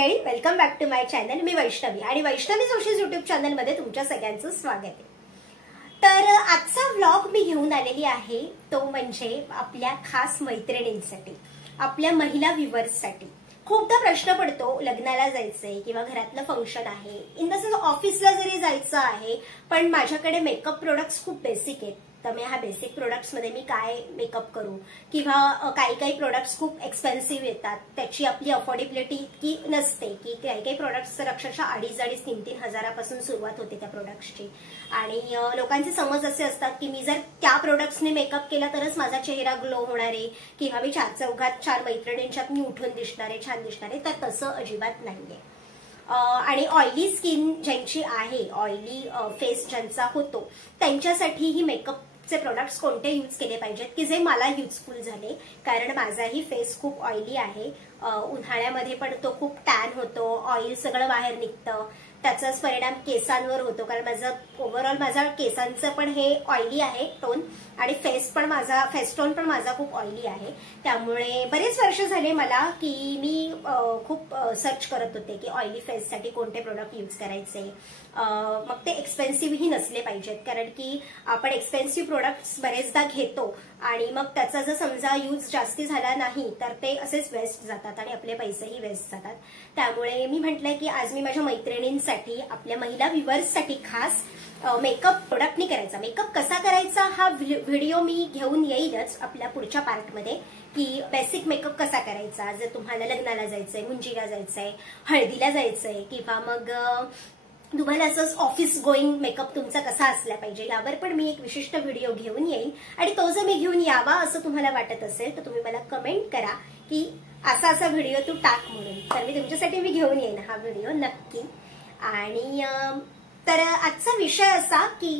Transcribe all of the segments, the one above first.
मंडळी, welcome back to my channel. मी वैष्णवी आणि वैष्णवी जोशी यूट्यूब चॅनल मध्ये तुमच्या सगळ्यांचं स्वागत आहे. तर आजचा व्लॉग मी घेऊन आलेली आहे तो म्हणजे आपल्या खास मैत्रिणींसाठी, आपल्या महिला व्ह्यूअर्ससाठी. खूपदा प्रश्न पडतो, लग्नाला जायचंय किंवा घरातलं फंक्शन आहे, इन द सेन्स ऑफिसला जरी जायचं आहे, पण माझ्याकडे मेकअप प्रोडक्ट्स खूप बेसिक आहेत. तर मी ह्या बेसिक प्रोडक्ट्स मध्ये मी काय मेकअप करू, किंवा काही प्रोडक्ट्स खूप एक्सपेन्सिव्ह येतात, त्याची आपली अफोर्डेबिलिटी इतकी नसते, की काही प्रोडक्ट्स अक्षरशः 2,500-3,000 हजारापासून सुरुवात होते त्या प्रोडक्ट्सची. आणि लोकांचे समज असे असतात की मी जर त्या प्रोडक्ट्सने मेकअप केला तरच माझा चेहरा ग्लो होणार आहे, किंवा मी 4 चौघात 4 मैत्रिणींच्यात मी उठून दिसणार आहे, छान दिसणार आहे. तर तसं अजिबात नाहीये. आणि ऑइली स्किन ज्यांची आहे, ऑइली फेस ज्यांचा होतो, त्यांच्यासाठी ही मेकअपचे प्रोडक्ट्स कोणते यूज केले पाहिजेत की जे मला युजफुल झाले. कारण माझाही फेस खूप ऑइली आहे. उन्हाळ्यामध्ये पण तो खूप टॅन होतो, ऑइल सगळं बाहेर निघतं, त्याचाच परिणाम केसांवर होतो. कारण माझं ओव्हरऑल माझा केसांचं पण हे ऑइली आहे टोन, आणि फेस टोन पण माझा खूप ऑइली आहे. त्यामुळे बरेच वर्ष झाले मला की मी खूप सर्च करत होते की ऑइली फेससाठी कोणते प्रोडक्ट यूज करायचे. मग ते एक्सपेन्सिव्हही नसले पाहिजेत, कारण की आपण एक्सपेन्सिव्ह प्रोडक्ट्स बरेचदा घेतो आणि मग त्याचा जर समजा यूज जास्ती झाला नाही तर ते असेच वेस्ट जातात आणि आपले पैसेही वेस्ट जातात. त्यामुळे मी म्हटलंय की आज मी माझ्या मैत्रिणींसाठी, आपल्या महिला व्ह्यूअर्ससाठी खास मेकअप प्रोडक्टनी करायचा. मेकअप कसा करायचा हा व्हिडिओ मी घेऊन येईलच आपल्या पुढच्या पार्टमध्ये, की बेसिक मेकअप कसा करायचा जर तुम्हाला लग्नाला जायचंय, मुंजीला जायचंय, हळदीला जायचंय, किंवा मग तुम्हाला असंच ऑफिस गोईंग मेकअप तुमचा कसा असला पाहिजे, यावर पण मी एक विशिष्ट व्हिडिओ घेऊन येईल. आणि तो जर मी घेऊन यावा असं तुम्हाला वाटत असेल तर तुम्ही मला कमेंट करा की असा व्हिडिओ तू टाक म्हणून. तर मी तुमच्यासाठी घेऊन येईन हा व्हिडिओ नक्की. आणि तर आजचा विषय असा की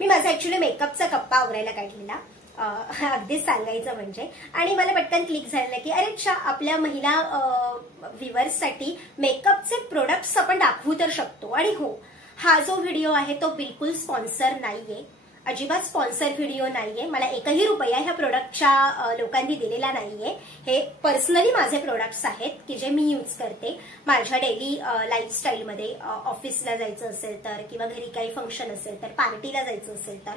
मी माझा ऍक्च्युली मेकअपचा कप्पा आवरायला काढलेला, अगदीच सांगायचं म्हणजे, आणि मला पटकन क्लिक झालेलं की अरे अच्छा, आपल्या महिला व्ह्यूअर्ससाठी मेकअपचे प्रोडक्ट्स आपण दाखवू तर शकतो. आणि हो, हा जो व्हिडिओ आहे तो बिलकुल स्पॉन्सर नाहीये, अजिबात स्पॉन्सर व्हिडिओ नाहीये. मला एकही रुपया ह्या प्रोडक्टच्या लोकांनी दिलेला नाहीये. हे पर्सनली माझे प्रोडक्ट्स आहेत की जे मी यूज करते माझ्या डेली लाईफस्टाईलमध्ये. ऑफिसला जायचं असेल तर, किंवा घरी काही फंक्शन असेल तर, पार्टीला जायचं असेल तर,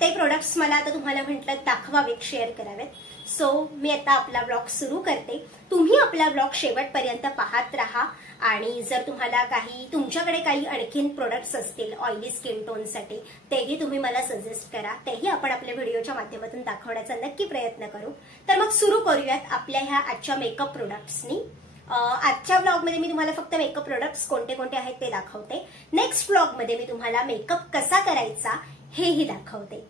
ते प्रोडक्ट्स मला आता तुम्हाला म्हटलं दाखवावेत, शेअर करावेत. सो मी आता आपला ब्लॉग सुरू करते. तुम्ही आपला ब्लॉग शेवटपर्यंत पाहत राहा. आणि जर तुम्हाला तुमच्याकडे काही आणखीन प्रोडक्ट्स असतील ऑइली स्किन टोनसाठी, तेही तुम्ही मला सजेस्ट करा. तेही आपण आपल्या व्हिडिओच्या माध्यमातून दाखवण्याचा नक्की प्रयत्न करू. तर मग सुरू करूयात आपल्या ह्या आजच्या मेकअप प्रोडक्ट्सनी. आजच्या ब्लॉगमध्ये मी तुम्हाला फक्त मेकअप प्रोडक्ट्स कोणते कोणते आहेत ते दाखवते. नेक्स्ट ब्लॉगमध्ये मी तुम्हाला मेकअप कसा करायचा हेही दाखवते.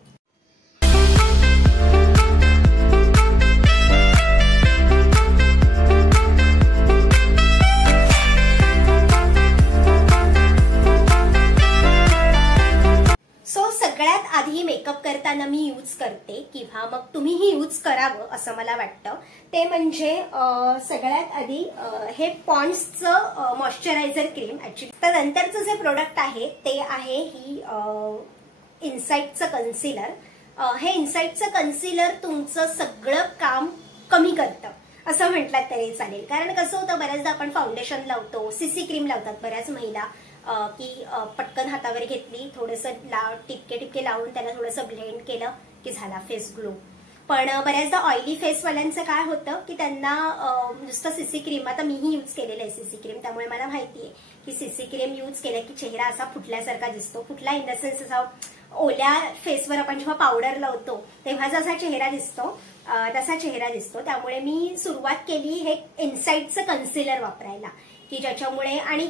सगळ्यात आधी मेकअप करताना मी यूज करते, किंवा मग तुम्हीही यूज करावं असं मला वाटतं, ते म्हणजे सगळ्यात आधी हे पॉन्ड्सचं मॉइश्चरायझर क्रीम. ऍक्च्युली तर नंतरचं जे प्रोडक्ट आहे ते आहे ही इनसाइटचं कन्सिलर. हे इनसाइटचं कन्सिलर तुमचं सगळं काम कमी करतं असं म्हटलं तरी चालेल. कारण कसं होतं, बऱ्याचदा आपण फाउंडेशन लावतो, सीसी क्रीम लावतात बऱ्याच महिला, की पटकन हातावर घेतली, थोडंसं टिपके लावून त्याला थोडंसं ब्लेंड केलं की झाला फेस ग्लो. पण बऱ्याचदा ऑइली फेसवाल्यांचं काय होतं की त्यांना नुसतं सीसी क्रीम, आता मीही यूज केलेलं आहे सीसी क्रीम, त्यामुळे मला माहितीये की सीसी क्रीम यूज केलं की चेहरा असा फुटल्यासारखा दिसतो. फुटला इन द सेन्स असा ओल्या फेसवर आपण जेव्हा पावडर लावतो तेव्हा जसा चेहरा दिसतो तसा चेहरा दिसतो. त्यामुळे मी सुरुवात केली हे इनसाइटचं कन्सिलर वापरायला, की ज्याच्यामुळे, आणि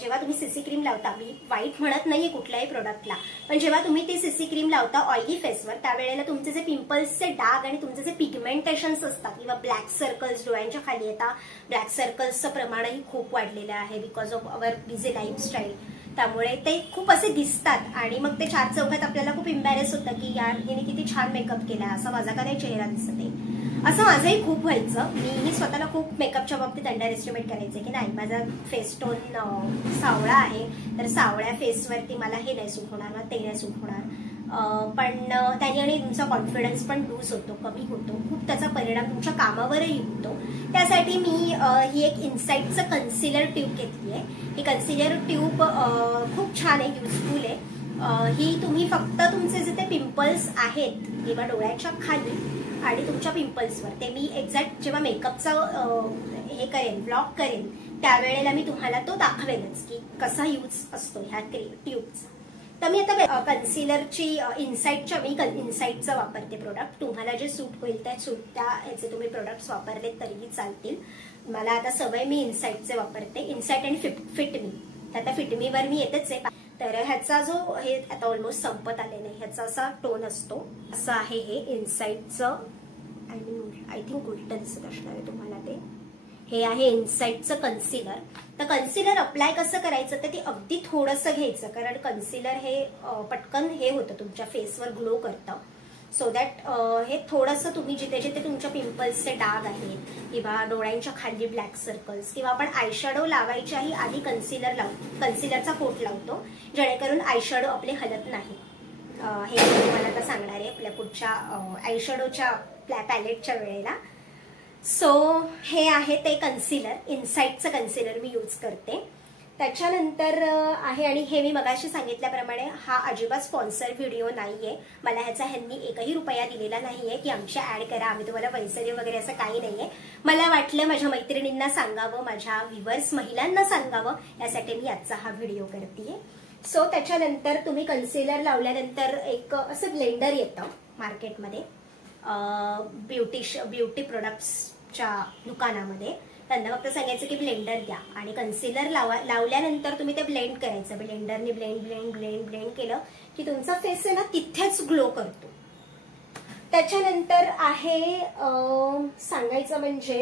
जेव्हा तुम्ही सीसी क्रीम लावता, मी वाईट म्हणत नाहीये कुठल्याही प्रोडक्टला, पण जेव्हा तुम्ही ती सीसी क्रीम लावता ऑइली फेसवर, त्यावेळेला तुमचे जे पिंपल्सचे डाग आणि तुमचे जे पिगमेंटेशन्स असतात, किंवा ब्लॅक सर्कल्स डोळ्यांच्या खाली येतात, ब्लॅक सर्कल्सचं प्रमाणही खूप वाढलेलं आहे because of our busy lifestyle. त्यामुळे ते खूप असे दिसतात आणि मग ते 4 चौघात आपल्याला खूप एम्बॅरेस होतं की यार हिने किती छान मेकअप केला, असा माझा का नाही चेहरा दिसत आहे. असं माझंही खूप व्हायचं. मीही स्वतःला खूप मेकअपच्या बाबतीत अंडर एस्टिमेट करायचे की नाही, माझा फेस टोन सावळा आहे, तर सावळ्या फेसवरती मला हे नाही सूट होणार, मला ते नाही सूट होणार. पण त्याने आणि तुमचा कॉन्फिडन्स पण लूज होतो, कमी होतो, खूप त्याचा परिणाम तुमच्या कामावरही होतो. त्यासाठी मी ही एक इन्साइटचं कन्सिलर ट्यूब घेतली आहे. ही कन्सिलर ट्यूब खूप छान आहे, युजफुल आहे. ही तुम्ही फक्त तुमचे जे ते पिंपल्स आहेत किंवा डोळ्याच्या खाली आणि तुमच्या पिंपल्सवर, ते मी एक्झॅक्ट जेव्हा मेकअपचा हे करेन, ब्लॉग करेन, त्यावेळेला मी तुम्हाला तो दाखवेनच की कसा यूज असतो ह्या ट्यूबचा. तर मी आता कन्सिलरची इन्साइटच्या मी इन्साइटचं वापरते प्रोडक्ट. तुम्हाला जे सूट होईल त्या ह्याचे तुम्ही प्रोडक्ट्स वापरले तरीही चालतील. मला आता सवय, मी इन्साइटचे वापरते. इन्साइट आणि फिट मी, आता फिटमीवर मी येतेच आहे. तर ह्याचा जो हे आता ऑलमोस्ट संपत आले नाही, ह्याचा असा टोन असतो, असं आहे हे इन्साइटचं. आय थिंक उलट दिसत असणार आहे तुम्हाला ते. हे आहे इन्साइटचं कन्सिलर. तर कन्सिलर अप्लाय कसं करायचं तर ते अगदी थोडंसं घ्यायचं, कारण कन्सिलर हे पटकन हे होतं, तुमच्या फेसवर ग्लो करतं. सो दॅट हे थोडंसं तुम्ही जिथे जिथे तुमच्या पिंपल्सचे डाग आहेत किंवा डोळ्यांच्या खाली ब्लॅक सर्कल्स, किंवा आपण आयशॅडो लावायच्याही आधी कन्सिलरचा कोट लावतो, जेणेकरून आयशॅडो आपले हलत नाही. हे तुम्हाला आता सांगणार आहे आपल्या पुढच्या आयशॅडोच्या पॅलेटच्या वेळेला. सो हे आहे ते कन्सिलर, इन्साइटचं कन्सिलर मी यूज करते. त्याच्यानंतर आहे, आणि हे मी मगाशी सांगितल्याप्रमाणे हा अजिबात स्पॉन्सर व्हिडिओ नाहीये. मला ह्यांनी एकही रुपया दिलेला नाहीये की आमची ऍड करा, आम्ही तुम्हाला पैसे देऊ वगैरे, असं काही नाहीये. मला वाटलं माझ्या मैत्रिणींना सांगावं, माझ्या व्ह्युअर्स महिलांना सांगावं, यासाठी मी आजचा हा व्हिडिओ करतेय. सो त्याच्यानंतर तुम्ही कन्सिलर लावल्यानंतर एक असं ब्लेंडर येतं मार्केटमध्ये, ब्युटी प्रोडक्ट्सच्या दुकानामध्ये. त्यांना फक्त सांगायचं की ब्लेंडर द्या, आणि कन्सिलर लावल्यानंतर तुम्ही ते ब्लेंड करायचं. ब्लेंडरने ब्लेंड केलं की तुमचा फेस आहे ना तिथेच ग्लो करतो. त्याच्यानंतर आहे सांगायचं म्हणजे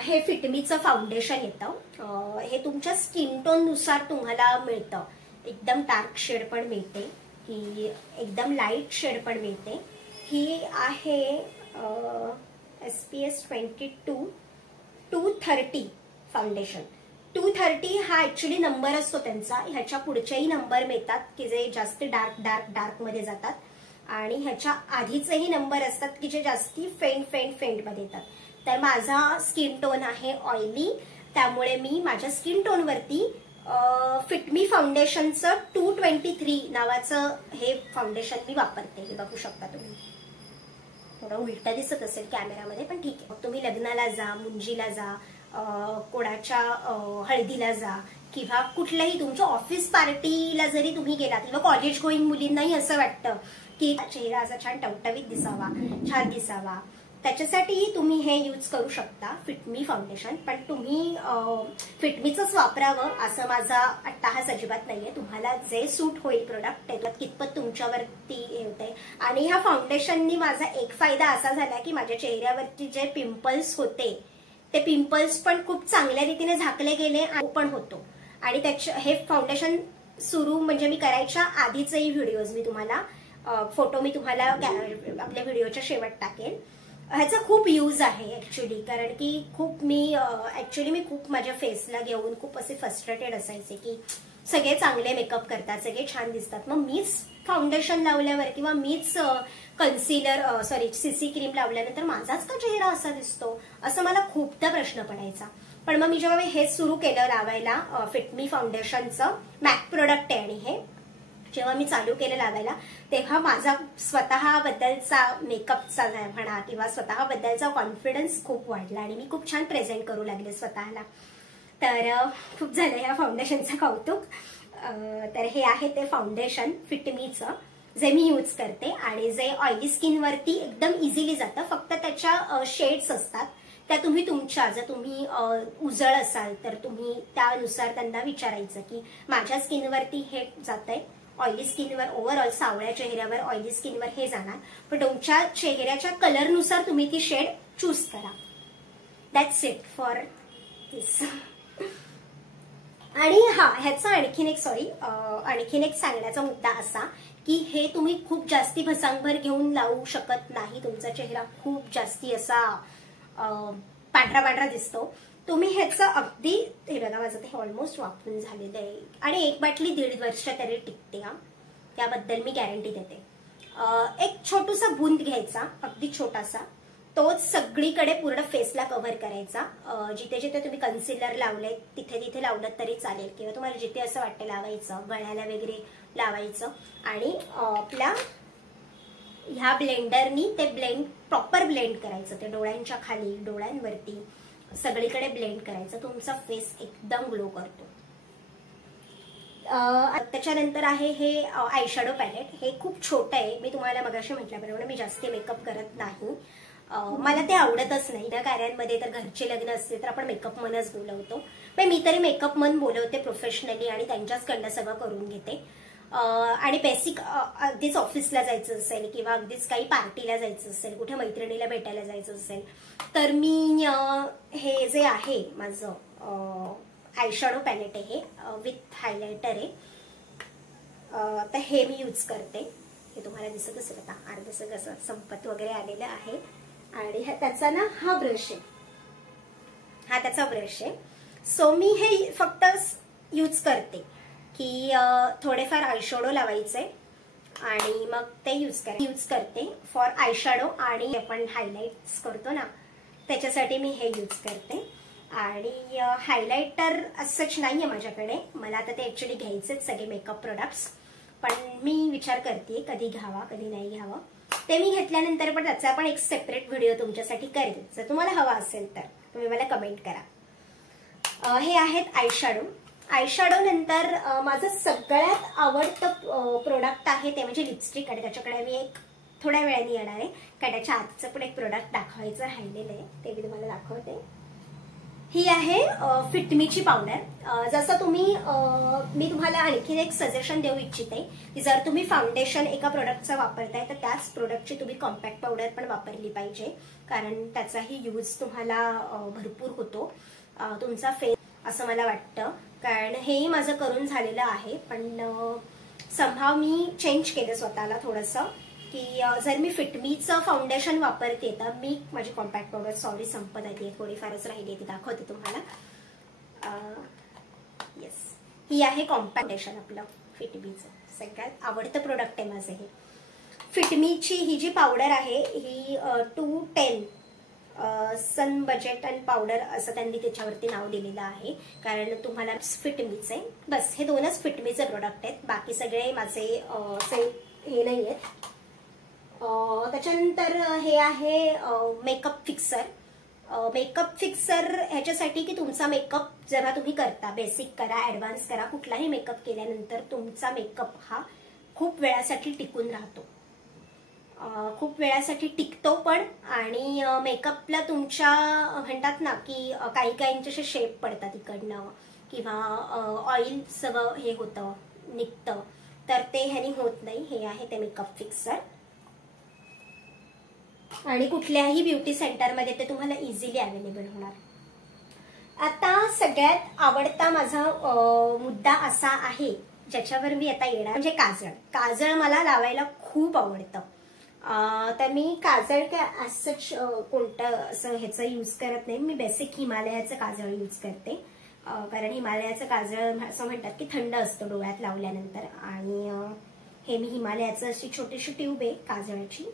हे फिटमीचं फाउंडेशन येतं. हे तुमच्या स्किन टोन नुसार तुम्हाला मिळतं. एकदम डार्क शेड पण मिळते, ही एकदम लाईट शेड पण मिळते. ही आहे SPF 22 230 फाउंडेशन. 230 हा ऍक्च्युली नंबर असतो त्यांचा. ह्याच्या पुढचेही नंबर मिळतात की जे जास्त डार्क मध्ये जातात, आणि ह्याच्या आधीचेही नंबर असतात की जे जास्ती फेंट मध्ये येतात. तर माझा स्किन टोन आहे ऑइली, त्यामुळे मी माझ्या स्किन टोनवरती फिटमी फाउंडेशनचं 223 नावाचं हे फाउंडेशन मी वापरते. हे बघू शकता तुम्ही, थोडं उलटा दिसत असेल कॅमेरामध्ये, पण ठीक आहे. तुम्ही लग्नाला जा, मुंजीला जा, कोणाच्या हळदीला जा, किंवा कुठल्याही तुमच्या ऑफिस पार्टीला जरी तुम्ही गेलात, किंवा कॉलेज गोईंग मुलींनाही असं वाटतं की चेहरा असा छान टवटवीत दिसावा, छान दिसावा, त्याच्यासाठी तुम्ही हे यूज करू शकता फिटमी फाउंडेशन. पण तुम्ही फिटमीचंच वापरावं असं माझा अट्टाहास अजिबात नाहीये. तुम्हाला जे सूट होईल प्रोडक्ट ते कितपत तुमच्यावरती होते. आणि ह्या फाउंडेशननी माझा एक फायदा असा झाला की माझ्या चेहऱ्यावरती जे पिंपल्स होते ते पिंपल्स पण खूप चांगल्या रीतीने झाकले गेले, पण होतो. आणि हे फाउंडेशन सुरू म्हणजे मी करायच्या आधीचेही व्हिडिओज मी तुम्हाला फोटो मी तुम्हाला आपल्या व्हिडिओच्या शेवट टाकेल. ह्याचा खूप यूज आहे ऍक्च्युली, कारण की मी खूप माझ्या फेसला घेऊन खूप असे फ्रस्ट्रेटेड असायचे की सगळे चांगले मेकअप करतात, सगळे छान दिसतात, मग मीच फाउंडेशन लावल्यावर किंवा मीच सीसी क्रीम लावल्यानंतर माझाच का चेहरा असा दिसतो, असं मला खूपदा प्रश्न पडायचा. पण मग मी जेव्हा हे सुरू केलं लावायला, फिटमी फाउंडेशनचं मॅक प्रोडक्ट आहे, आणि हे जेव्हा मी चालू केलं लावायला, तेव्हा माझा स्वतःबद्दलचा मेकअपचा म्हणा किंवा स्वतःबद्दलचा कॉन्फिडन्स खूप वाढला, आणि मी खूप छान प्रेझेंट करू लागले स्वतःला. तर खूप झालं या फाउंडेशनचं कौतुक. तर हे आहे ते फाउंडेशन फिटमीचं जे मी यूज करते, आणि जे ऑइली स्किनवरती एकदम इझिली जातं. फक्त त्याच्या शेड्स असतात, त्या तुम्ही जर तुम्ही उजळ असाल तर तुम्ही त्यानुसार त्यांना विचारायचं की माझ्या स्किनवरती हे जातंय, ऑइली स्किनवर, ओव्हरऑल सावळ्या चेहऱ्यावर, ऑइली स्किनवर हे जाणार, पण तुमच्या चेहऱ्याच्या कलरनुसार तुम्ही ती शेड चूज करा. दॅट्स इट फॉर दिस. आणि ह्याचा आणखीन एक सांगण्याचा मुद्दा असा की हे तुम्ही खूप जास्ती भसांभर घेऊन लावू शकत नाही. तुमचा चेहरा खूप जास्ती असा पांढरा दिसतो. तुम्ही ह्याचं अगदी, हे बघा माझं ते ऑलमोस्ट वापरून झालेलं आहे, आणि एक बाटली 1.5 वर्ष तरी टिकते. त्याबद्दल मी गॅरंटी देते. एक छोटूसा बूंद घ्यायचा, अगदी छोटासा, तोच सगळीकडे पूर्ण फेसला कव्हर करायचा. जिथे जिथे तुम्ही कन्सिलर लावले तिथे तिथे लावलं तरी चालेल, किंवा तुम्हाला जिथे असं वाटतं लावायचं, गळ्याला वगैरे लावायचं. आणि आपल्या ह्या ब्लेंडरनी ते प्रॉपर ब्लेंड करायचं. ते डोळ्यांच्या खाली, डोळ्यांवरती सगळीकडे ब्लेंड करायचं. तुमचा फेस एकदम ग्लो करतो. त्याच्यानंतर आहे हे आयशॅडो पॅलेट. हे खूप छोटं आहे. मी तुम्हाला मगाशी म्हटल्याप्रमाणे मी जास्त मेकअप करत नाही. मला ते आवडतच नाही. त्या कार्यांमध्ये तर घरचे लग्न असते तर आपण मेकअप मनच बोलवतो. पण मी तरी मेकअप मन बोलवते प्रोफेशनली आणि त्यांच्याचकडनं सगळं करून घेते. आणि बेसिक अगदीच ऑफिसला जायचं असेल किंवा अगदीच काही पार्टीला जायचं असेल, कुठे मैत्रिणीला भेटायला जायचं असेल, तर मी हे जे आहे माझं आयशॅडो पॅलेट आहे विथ हायलायटर आहे, तर हे मी यूज करते. हे तुम्हाला दिसत असेल आता अर्धसं कसं संपत वगैरे आलेलं आहे. आणि त्याचा ना हा ब्रश आहे, हा त्याचा ब्रश आहे. सो मी हे फक्त यूज करते की थोडेफार आयशॅडो लावायचे आणि मग ते यूज करते फॉर आयशॅडो. आणि आपण हायलाइट्स करतो ना, त्याच्यासाठी मी हे यूज करते. आणि हायलायटर असंच नाहीये माझ्याकडे. मला आता ते ऍक्च्युली घ्यायचेच सगळे मेकअप प्रोडक्ट्स, पण मी विचार करते कधी घ्यावा कधी नाही घ्यावं. ते मी घेतल्यानंतर पण त्याचा आपण एक सेपरेट व्हिडिओ तुमच्यासाठी करेल. जर तुम्हाला हवा असेल तर तुम्ही मला कमेंट करा. हे आहेत आयशॅडो. आयशॅडो नंतर माझं सगळ्यात आवडतं प्रोडक्ट आहे ते म्हणजे लिपस्टिक. आणि त्याच्याकडे मी एक थोड्या वेळाने येणार आहे, कारण त्याच्या आजचं पण एक प्रोडक्ट दाखवायचं राहिलेलं आहे, ते मी तुम्हाला दाखवते. ही आहे फिटमीची पावडर. जसं मी तुम्हाला आणखीन एक सजेशन देऊ इच्छिते की जर तुम्ही फाउंडेशन एका प्रोडक्टचा वापरताय तर त्याच प्रोडक्टची तुम्ही कॉम्पॅक्ट पावडर पण वापरली पाहिजे, कारण त्याचाही यूज तुम्हाला भरपूर होतो तुमचा फेस, असं मला वाटतं. कारण हेही माझं करून झालेलं आहे, पण संभाव मी चेंज केलं स्वतःला थोडंसं की जर मी फिटमीचं फाउंडेशन वापरते तर मी माझी कॉम्पॅक्ट पावडर संपत आहे, थोडीफारच राहिली ती दाखवते तुम्हाला. येस, ही आहे कॉम्पॅक्ट फाउंडेशन आपलं फिटमीचं. सगळ्यात आवडतं प्रोडक्ट आहे माझं हे. फिटमीची ही जी पावडर आहे ही 210 सन बजेट अँड पावडर असं त्यांनी त्याच्यावरती नाव दिलेलं आहे, कारण तुम्हाला फिटमीचे बस हे दोनच फिटमीचे प्रोडक्ट आहेत, बाकी सगळे माझे हे नाही आहेत. त्याच्यानंतर हे आहे मेकअप फिक्सर. मेकअप फिक्सर ह्याच्यासाठी की तुमचा मेकअप जेव्हा तुम्ही करता, बेसिक करा ऍडव्हान्स करा, कुठलाही मेकअप केल्यानंतर तुमचा मेकअप हा खूप वेळासाठी टिकून राहतो, खूप वेळासाठी टिकतो पण. आणि मेकअपला तुमच्या म्हणतात ना की काही काहींचे असे शेप पडतात इकडनं किंवा ऑइल सगळं हे होतं निघतं, तर ते ह्यानी होत नाही. हे आहे ते मेकअप फिक्सर आणि कुठल्याही ब्युटी सेंटरमध्ये ते तुम्हाला इझिली अवेलेबल होणार. आता सगळ्यात आवडता माझा मुद्दा असा आहे ज्याच्यावर मी आता येणार, म्हणजे काजळ. काजळ मला लावायला खूप आवडतं. तर मी काजळ काय असंच कोणतं असं ह्याचं यूज करत नाही. मी बेसिक हिमालयाचं काजळ यूज करते, कारण हिमालयाचं काजळ असं म्हणतात की थंड असतं डोळ्यात लावल्यानंतर. आणि हे मी हिमालयाचं अशी छोटीशी ट्यूब आहे काजळाची,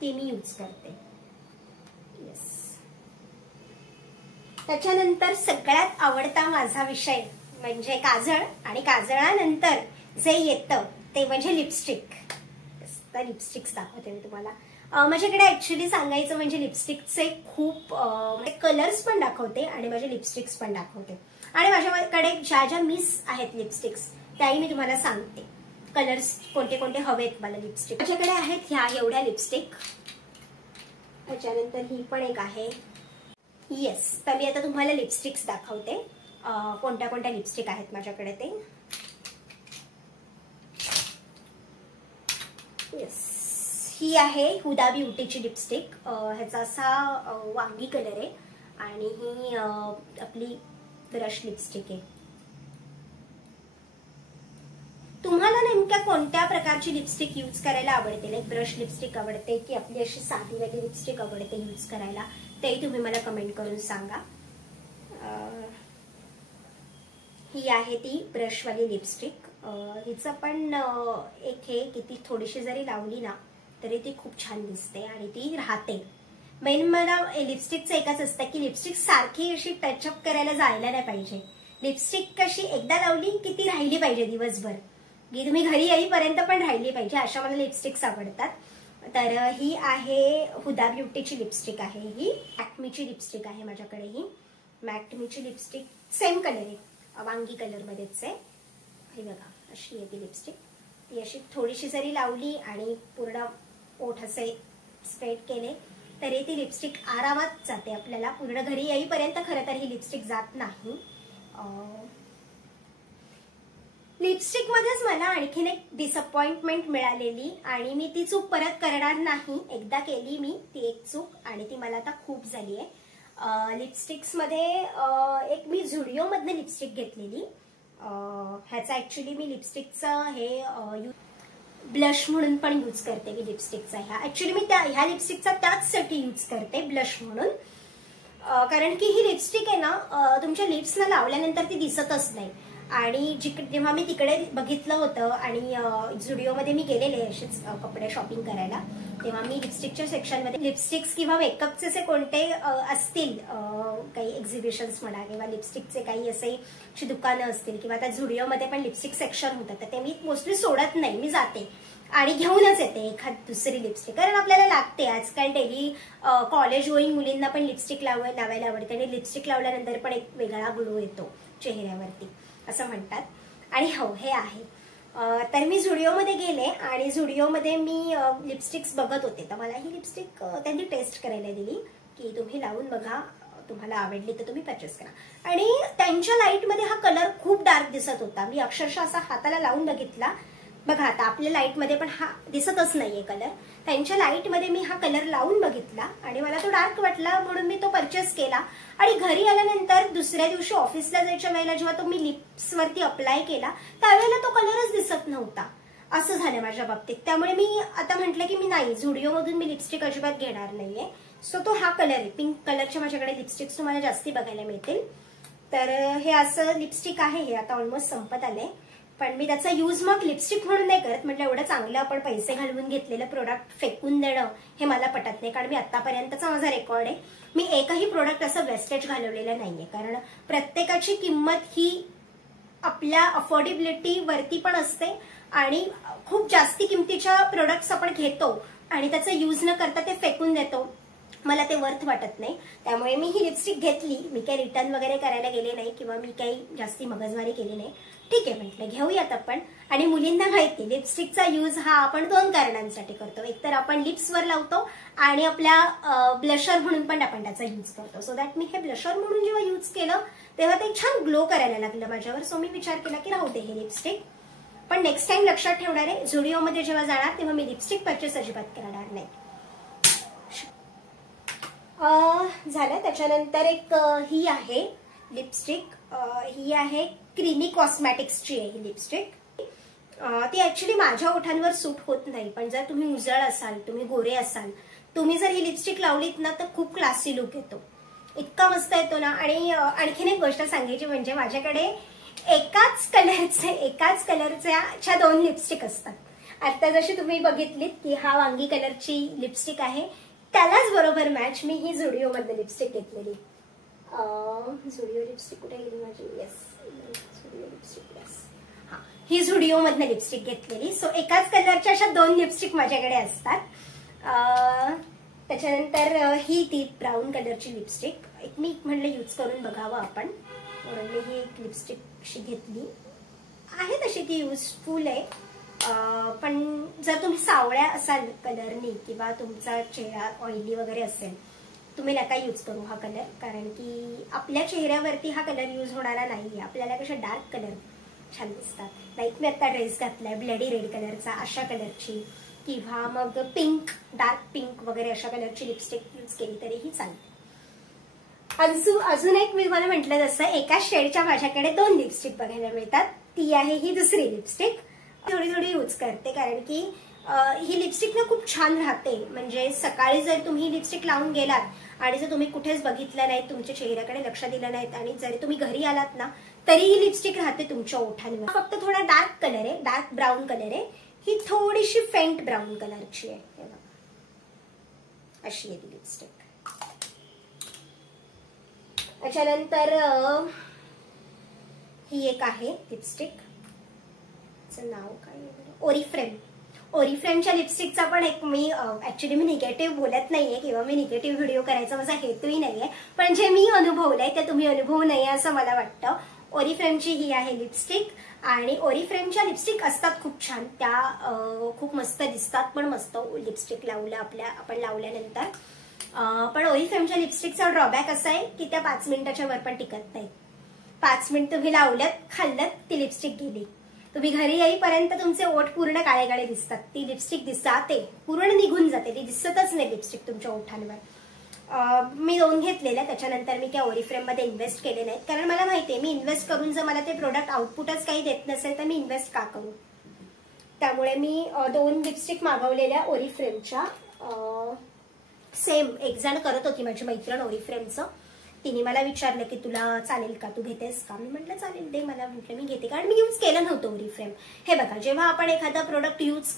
ती मी यूज करते. येस. त्याच्यानंतर सगळ्यात आवडता माझा विषय म्हणजे काजळ. आणि काजळानंतर जे येतं ते म्हणजे लिपस्टिक. तर लिपस्टिक्स दाखवते मी तुम्हाला. माझ्याकडे ऍक्च्युली सांगायचं म्हणजे लिपस्टिकचे खूप कलर्स पण दाखवते आणि माझे लिपस्टिक्स पण दाखवते. आणि माझ्याकडे ज्या ज्या मिस आहेत लिपस्टिक्स त्याही मी तुम्हाला सांगते. कलर्स कोणते कोणते हवेत मला लिपस्टिक. माझ्याकडे आहेत ह्या एवढ्या लिपस्टिक. त्याच्यानंतर ही पण एक आहे. येस, तर मी आता तुम्हाला लिपस्टिक्स दाखवते कोणत्या कोणत्या लिपस्टिक आहेत माझ्याकडे ते. येस, ही आहे हुदा ब्युटीची लिपस्टिक. ह्याचा असा वांगी कलर आहे आणि ही आपली ब्रश लिपस्टिक आहे. तुम्हाला नेमक्या कोणत्या प्रकारची लिपस्टिक यूज करायला आवडते, लाईक ब्रश लिपस्टिक आवडते की आपली अशी साधीवाली लिपस्टिक आवडते यूज करायला, तेही तुम्ही मला कमेंट करून सांगा. ही आहे ती ब्रशवाली लिपस्टिक. हिचं पण एक हे किती थोडीशी जरी लावली ना तरी ती खूप छान दिसते आणि ती राहते. मेन मला लिपस्टिकचं एकच असतं की लिपस्टिक सारखी अशी टचअप करायला जायला नाही पाहिजे. लिपस्टिक कशी एकदा लावली की ती राहिली पाहिजे दिवसभर, की तुम्ही घरी येईपर्यंत पण राहिली पाहिजे, अशा मला लिपस्टिक्स आवडतात. तर ही आहे हुदा ब्युटीची लिपस्टिक आहे. ही लॅक्मीची लिपस्टिक आहे माझ्याकडे. ही लॅक्मीची लिपस्टिक सेम कलर आहे, वांगी कलर मध्येच आहे. हे बघा अशी आहे ती लिपस्टिक. ती अशी थोडीशी जरी लावली आणि पूर्ण ओठ असे स्प्रेड केले तरी ती लिपस्टिक आरामात जाते. आपल्याला पूर्ण घरी येईपर्यंत खरं तर ही लिपस्टिक जात नाही. लिपस्टिक मध्येच मला आणखीन एक डिसअपॉइंटमेंट मिळालेली आणि मी ती चूक परत करणार नाही. एकदा केली मी ती एक चूक आणि ती मला आता खूप झाली आहे. लिपस्टिक्स मध्ये एक मी झुडिओ मधनं लिपस्टिक घेतलेली. ह्याचा ऍक्च्युली मी लिपस्टिकचं हे ब्लश म्हणून पण यूज करते मी लिपस्टिकचा. ऍक्च्युली मी ह्या लिपस्टिकचा त्याचसाठी यूज करते ब्लश म्हणून, कारण की ही लिपस्टिक आहे ना तुमच्या लिप्सना लावल्यानंतर ती दिसतच नाही. आणि जेव्हा मी तिकडे बघितलं होतं आणि झुडिओमध्ये मी गेलेले असेच कपडे शॉपिंग करायला, तेव्हा मी लिपस्टिकच्या सेक्शनमध्ये लिपस्टिक्स किंवा मेकअपचे असे कोणते असतील काही एक्झिबिशन्स म्हणा किंवा लिपस्टिकचे काही असे दुकानं असतील किंवा त्या झुडिओमध्ये पण लिपस्टिक सेक्शन होतं, तर ते मी मोस्टली सोडत नाही. मी जाते आणि घेऊनच येते एखाद दुसरी लिपस्टिक, कारण आपल्याला लागते. आजकाल डेली कॉलेज गोईंग मुलींना पण लिपस्टिक लावायला आवडते आणि लिपस्टिक लावल्यानंतर पण एक वेगळा ग्लो येतो चेहऱ्यावरती असं म्हणतात. आणि हो हे आहे. तर मी झुडिओमध्ये गेले आणि झुडिओमध्ये मी लिपस्टिक्स बघत होते, तर मला ही लिपस्टिक त्यांनी टेस्ट करायला दिली की तुम्ही लावून बघा, तुम्हाला आवडली तर तुम्ही परचेस करा. आणि त्यांच्या लाईटमध्ये हा कलर खूप डार्क दिसत होता. मी अक्षरशः असा हाताला लावून बघितला. बघा आता आपल्या लाईटमध्ये पण हा दिसतच नाहीये कलर, त्यांच्या लाईटमध्ये मी हा कलर लावून बघितला आणि मला तो डार्क वाटला म्हणून मी तो परचेस केला. आणि घरी आल्यानंतर दुसऱ्या दिवशी ऑफिसला जायच्या वेळेला जेव्हा तो मी लिप्सवरती अप्लाय केला त्यावेळेला तो कलरच दिसत नव्हता. असं झालं माझ्या बाबतीत. त्यामुळे मी आता म्हटलं की मी नाही, झुडिओमधून मी लिपस्टिक अजिबात घेणार नाहीये. सो तो हा कलर आहे, पिंक कलरच्या माझ्याकडे लिपस्टिक्स तुम्हाला जास्ती बघायला मिळतील. तर हे असं लिपस्टिक आहे. हे आता ऑलमोस्ट संपत आले, पण मी त्याचा यूज मग लिपस्टिक म्हणून नाही करत. म्हटलं एवढं चांगलं आपण पैसे घालवून घेतलेलं प्रोडक्ट फेकून देणं हे मला पटत नाही, कारण मी आतापर्यंतचा माझा रेकॉर्ड आहे, मी एकही प्रोडक्ट असं वेस्टेज घालवलेलं नाहीये. कारण प्रत्येकाची किंमत ही आपल्या अफोर्डेबिलिटी वरती पण असते आणि खूप जास्ती किमतीच्या प्रोडक्ट्स आपण घेतो आणि त्याचा यूज न करता ते फेकून देतो, मला ते वर्थ वाटत नाही. त्यामुळे मी ही लिपस्टिक घेतली. मी काही रिटर्न वगैरे करायला गेले नाही किंवा मी काही जास्ती मगजमारी केली नाही. ठीक आहे म्हटलं घेऊयात आपण. आणि मुलींना माहिती लिपस्टिकचा यूज हा आपण दोन कारणांसाठी करतो. एक तर आपण लिप्सवर लावतो आणि आपल्या ब्लशर म्हणून पण आपण त्याचा यूज करतो. सो दॅट मी हे ब्लशर म्हणून जेव्हा यूज केलं तेव्हा ते छान ग्लो करायला लागलं माझ्यावर. सो मी विचार केला की राहू दे हे लिपस्टिक, पण नेक्स्ट टाइम लक्षात ठेवणार आहे झुडिओमध्ये जेव्हा जाणार तेव्हा मी लिपस्टिक परचेस अजिबात करणार नाही. झालं. त्याच्यानंतर एक ही आहे लिपस्टिक, ही आहे क्रीमी कॉस्मॅटिक्सची आहे ही लिपस्टिक. ती ऍक्च्युली माझ्या ओठांवर सूट होत नाही, पण जर तुम्ही उजळ असाल, तुम्ही गोरे असाल, तुम्ही जर ही लिपस्टिक लावलीत ना तर खूप क्लासी लुक येतो, इतका मस्त येतो ना. आणि आणखीन एक गोष्ट सांगायची म्हणजे माझ्याकडे एकाच कलरच्या दोन लिपस्टिक असतात. आता जशी तुम्ही बघितलीत की हा वांगी कलरची लिपस्टिक आहे, त्यालाच बरोबर मॅच मी ही झुडिओ मधली लिपस्टिक घेतलेली. झुडिओ लिपस्टिक कुठे गेली माझी? Yes, Zudio lipstick. येस, हा ही झुडिओ मधनं लिपस्टिक घेतलेली. सो एकाच कलरच्या अशा दोन लिपस्टिक माझ्याकडे असतात. त्याच्यानंतर ही ती ब्राऊन कलरची लिपस्टिक एक मी म्हणलं यूज करून बघावं आपण, म्हणून मी ही एक लिपस्टिक अशी घेतली आहे. तशी ती युजफुल आहे, पण जर तुम्ही सावळ्या असाल कलरनी किंवा तुमचा चेहरा ऑइली वगैरे असेल, तुम्ही नका यूज करू हा कलर, कारण की आपल्या चेहऱ्यावरती हा कलर यूज होणारा नाहीये. आपल्याला कशा डार्क कलर छान दिसतात. लाईक मी आता ड्रेस घातलाय ब्लडी रेड कलरचा, अशा कलरची किंवा मग पिंक, डार्क पिंक वगैरे अशा कलरची लिपस्टिक यूज केली तरीही चालते. अजून एक मी तुम्हाला म्हटलं जसं एकाच शेडच्या माझ्याकडे दोन लिपस्टिक बघायला मिळतात. ती आहे ही दुसरी लिपस्टिक. थोडी यूज करते, कारण की ही लिपस्टिक ना खूप छान राहते. म्हणजे सकाळी जर तुम्ही ही लिपस्टिक लावून गेलात आणि जर तुम्ही कुठेच बघितलं नाही, तुमच्या चेहऱ्याकडे लक्ष दिलं नाहीत आणि जरी तुम्ही घरी आलात ना तरी ही लिपस्टिक राहते तुमच्या ओठांवर. फक्त थोडा डार्क कलर आहे, डार्क ब्राऊन कलर आहे. ही थोडीशी फेंट ब्राऊन कलरची आहे. अशी आहे ती लिपस्टिक. त्याच्यानंतर ही एक आहे लिपस्टिक, नाव काय, ओरिफ्लेम. ओरिफ्लेमच्या लिपस्टिकचा पण एक मी ऍक्च्युली मी निगेटिव्ह बोलत नाहीये किंवा मी निगेटिव्ह व्हिडिओ करायचा माझा हेतूही नाहीये, पण जे मी अनुभवलंय ते तुम्ही अनुभवू नये असं मला वाटतं. ओरिफ्लेमची ही आहे लिपस्टिक आणि ओरिफ्लेमच्या लिपस्टिक असतात खूप छान, त्या खूप मस्त दिसतात पण मस्त लिपस्टिक आपण लावल्यानंतर. पण ओरिफ्लेमच्या लिपस्टिकचा ड्रॉबॅक असा आहे की त्या 5 मिनिटाच्या वर पण टिकत नाही. 5 मिनिट तुम्ही लावल्यात, खाल्लत, ती लिपस्टिक गेली. तुम्ही घरी येईपर्यंत तुमचे ओठ पूर्ण काळे काळे दिसतात. ती लिपस्टिक दिसते पूर्ण निघून जाते, ती दिसतच नाही लिपस्टिक तुमच्या ओठांवर. मी 2 घेतलेल्या, त्याच्यानंतर मी त्या ओरिफ्लेम मध्ये इन्व्हेस्ट केले नाहीत, कारण मला माहितीये मी इन्व्हेस्ट करून जर मला ते प्रोडक्ट आउटपुटच काही देत नसेल तर मी इन्व्हेस्ट का करू. त्यामुळे मी 2 लिपस्टिक मागवलेल्या ओरिफ्लेमच्या. सेम एक जण करत होती माझी मैत्रीण ओरिफ्लेमचं. तिने मला विचारलं की तुला चालेल का, तू घेतेस का. मी म्हटलं चालेल, दे मला. म्हटलं मी घेते, कारण मी यूज केलं नव्हतं ओरिफ्लेम. हे बघा, जेव्हा आपण एखादा प्रोडक्ट यूज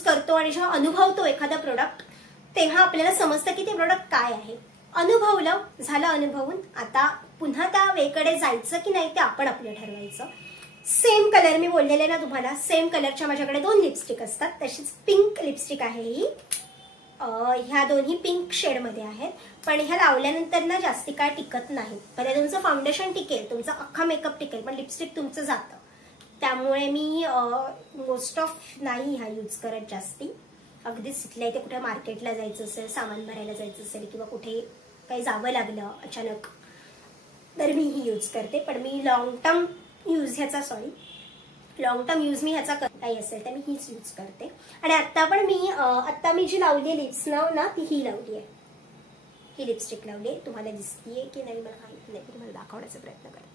करतो आणि जेव्हा अनुभवतो एखादा प्रोडक्ट तेव्हा आपल्याला समजतं की ते प्रोडक्ट काय आहे. अनुभवलं, झालं अनुभवून, आता पुन्हा त्या वेकडे जायचं की नाही ते आपण आपलं ठरवायचं. सेम कलर मी बोललेले ना तुम्हाला, सेम कलरच्या माझ्याकडे 2 लिपस्टिक असतात. तशीच पिंक लिपस्टिक आहे ही. ह्या दोन्ही पिंक शेड मध्ये आहेत, पण ह्या लावल्यानंतर ना जास्ती काळ टिकत नाही. पहिले तुमचं फाउंडेशन टिकेल, तुमचा अख्खा मेकअप टिकेल, पण लिपस्टिक तुमचं जातं. त्यामुळे मी मोस्ट ऑफ नाही ह्या यूज करत जास्ती. अगदीच इथल्या इथे कुठे मार्केटला जायचं असेल, सामान भरायला जायचं असेल किंवा कुठे काही जावं लागलं अचानक तर मी ही यूज करते. पण मी लॉंग टर्म यूज मी ह्याचा काही असेल तर मी हीच यूज करते. आणि आता मी जी लावली लिप्स ना ती ही लावली आहे, ही लिपस्टिक लावली आहे. तुम्हाला दिसतीये की नाही मला माहिती नाही, तुम्हाला दाखवण्याचा प्रयत्न करते.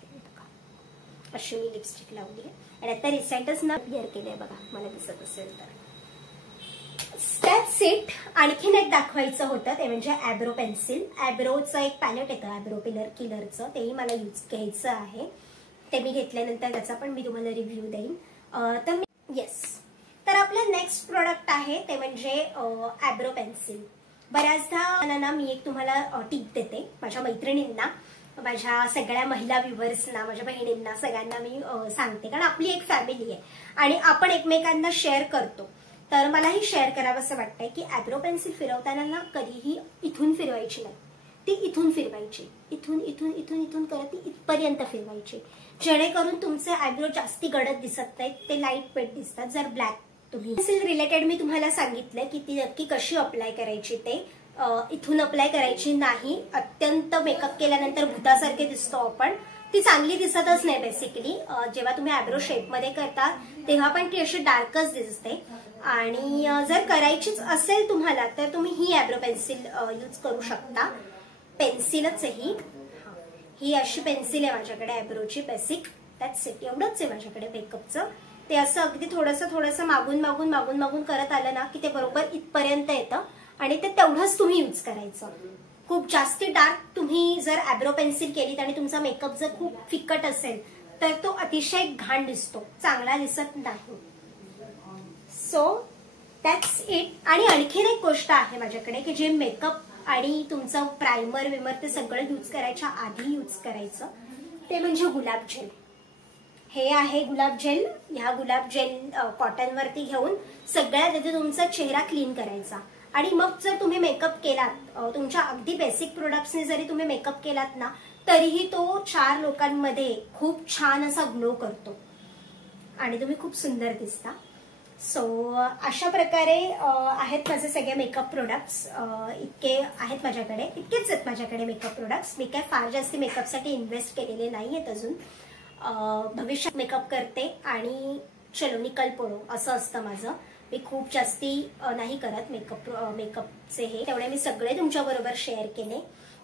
अशी मी लिपस्टिक लावली आहे आणि आता रिसेंटच ना क्लिअर केलंय बघा, मला दिसत असेल तर. That's it. आणखीन एक दाखवायचं होतं ते म्हणजे ॲब्रो पेन्सिल. ॲब्रोचं एक पॅलेट येतं ॲब्रो किलरचं, तेही मला घ्यायचं आहे. ते मी घेतल्यानंतर त्याचा पण मी तुम्हाला रिव्ह्यू देईन. तर आपलं नेक्स्ट प्रोडक्ट आहे ते म्हणजे ॲब्रो पेन्सिल. बऱ्याचदा ना मी एक तुम्हाला टिप देते माझ्या मैत्रिणींना, माझ्या सगळ्या महिला व्ह्युअर्सना, माझ्या बहिणींना, सगळ्यांना मी सांगते, कारण आपली एक फॅमिली आहे आणि आपण एकमेकांना शेअर करतो. तर मलाही शेअर करावं असं वाटतंय की ॲब्रो पेन्सिल फिरवताना ना कधीही इथून फिरवायची नाही, ती इथून फिरवायची. इथून इथून इथून इथून करत ती इथपर्यंत फिरवायची, जेणेकरून तुमचे ॲब्रो जास्ती गडद दिसत नाहीत, ते लाईट वेट दिसतात. जर ब्लॅक तुम्ही पेन्सिल रिलेटेड मी तुम्हाला सांगितलं की ती नक्की कशी अप्लाय करायची. ते इथून अप्लाय करायची नाही, अत्यंत मेकअप केल्यानंतर भूतासारखे दिसतो आपण, ती चांगली दिसतच नाही बेसिकली. जेव्हा तुम्ही ॲब्रो शेप मध्ये करता तेव्हा पण ती अशी डार्कच दिसते. आणि जर करायचीच असेल तुम्हाला तर तुम्ही ही ॲब्रो पेन्सिल यूज करू शकता. पेन्सिलच आहे ही अशी पेन्सिल आहे माझ्याकडे ॲब्रोची बेसिक. That's it. एवढंच आहे माझ्याकडे मेकअपचं. ते असं अगदी थोडंसं मागून करत आलं ना की ते बरोबर इथपर्यंत येतं आणि ते तेवढंच तुम्ही यूज करायचं. खूप जास्ती डार्क तुम्ही जर ॲब्रो पेन्सिल केलीत आणि तुमचा मेकअप जर खूप फिकट असेल तर तो अतिशय घाण दिसतो, चांगला दिसत नाही. So that's it. आणि आणखीन एक गोष्ट आहे माझ्याकडे की जे मेकअप आणि तुमचं प्रायमर विमर ते सगळं यूज करायच्या आधी यूज करायचं, ते म्हणजे गुलाब जेल. हे आहे गुलाब जेल. ह्या गुलाब जेल कॉटनवरती घेऊन सगळ्यात आधी तुमचा चेहरा क्लीन करायचा आणि मग जर तुम्ही मेकअप केलात, तुमच्या अगदी बेसिक प्रोडक्ट्सने जरी तुम्ही मेकअप केलात ना तरीही तो 4 लोकांमध्ये खूप छान असा ग्लो करतो आणि तुम्ही खूप सुंदर दिसता. सो अशा प्रकारे आहेत माझे सगळे मेकअप प्रोडक्ट्स. इतके आहेत माझ्याकडे, इतकेच आहेत माझ्याकडे मेकअप प्रोडक्ट्स. मी काय फार जास्ती मेकअपसाठी इन्व्हेस्ट केलेले नाही आहेत अजून. भविष्यात मेकअप करते आणि चलो निकल पडो असं असतं माझं. मी खूप जास्ती नाही करत मेकअपचे हे, तेवढे मी सगळे तुमच्या बरोबर शेअर केले.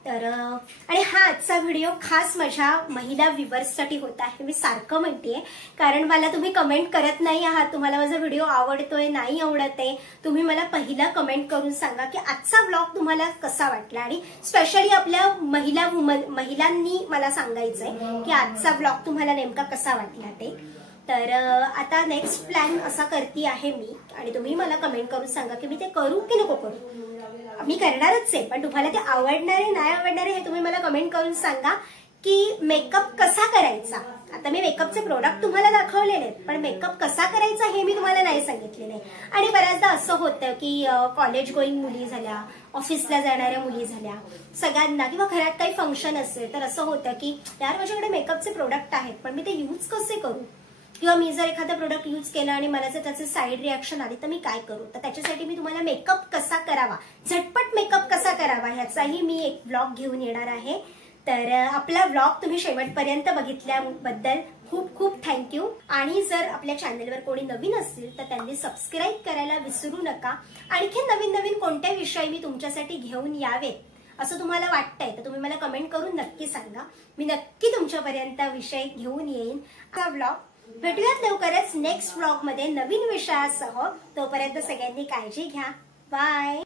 तर आणि हा आजचा व्हिडिओ खास माझ्या महिला व्ह्युअर्ससाठी होता आहे. मी सारखं म्हणतेय कारण मला तुम्ही कमेंट करत नाही आहात, तुम्हाला माझा व्हिडिओ आवडतोय नाही आवडत आहे. तुम्ही मला पहिला कमेंट करून सांगा की आजचा व्लॉग तुम्हाला कसा वाटला. आणि स्पेशली आपल्या महिलांनी मला सांगायचंय की आजचा व्लॉग तुम्हाला नेमका कसा वाटला ते. तर आता नेक्स्ट प्लॅन असा करती आहे मी, आणि तुम्ही मला कमेंट करून सांगा की मी ते करू की नको करू. मी करणारच आहे, पण तुम्हाला ते आवडणारे नाही आवडणारे हे तुम्ही मला कमेंट करून सांगा की मेकअप कसा करायचा. आता मी मेकअपचे प्रोडक्ट तुम्हाला दाखवलेले आहेत, पण मेकअप कसा करायचा हे मी तुम्हाला नाही सांगितले नाही. आणि बऱ्याचदा असं होतं की कॉलेज गोईंग मुली झाल्या, ऑफिसला जाणाऱ्या मुली झाल्या, सगळ्यांना किंवा घरात काही फंक्शन असेल तर असं होतं की यार माझ्याकडे मेकअपचे प्रोडक्ट आहेत पण मी ते यूज कसे करू, किंवा मी जर एखादा प्रोडक्ट यूज केला आणि मला जर त्याचे साईड रिॲक्शन आली तर मी काय करू. तर त्याच्यासाठी मी तुम्हाला मेकअप कसा करावा, झटपट मेकअप कसा करावा ह्याचाही मी एक व्लॉग घेऊन येणार आहे. तर आपला व्लॉग तुम्ही शेवटपर्यंत बघितल्याबद्दल खूप खूप थँक्यू. आणि जर आपल्या चॅनलवर कोणी नवीन असतील तर त्यांनी सबस्क्राईब करायला विसरू नका. आणखी नवीन नवीन कोणत्या विषय मी तुमच्यासाठी घेऊन यावेत असं तुम्हाला वाटतंय तर तुम्ही मला कमेंट करून नक्की सांगा. मी नक्की तुमच्यापर्यंत विषय घेऊन येईन. हा व्लॉग भेटूयात लवकरच नेक्स्ट व्लॉग मध्ये नवीन विषयासह. तोपर्यंत सगळ्यांनी काळजी घ्या. बाय.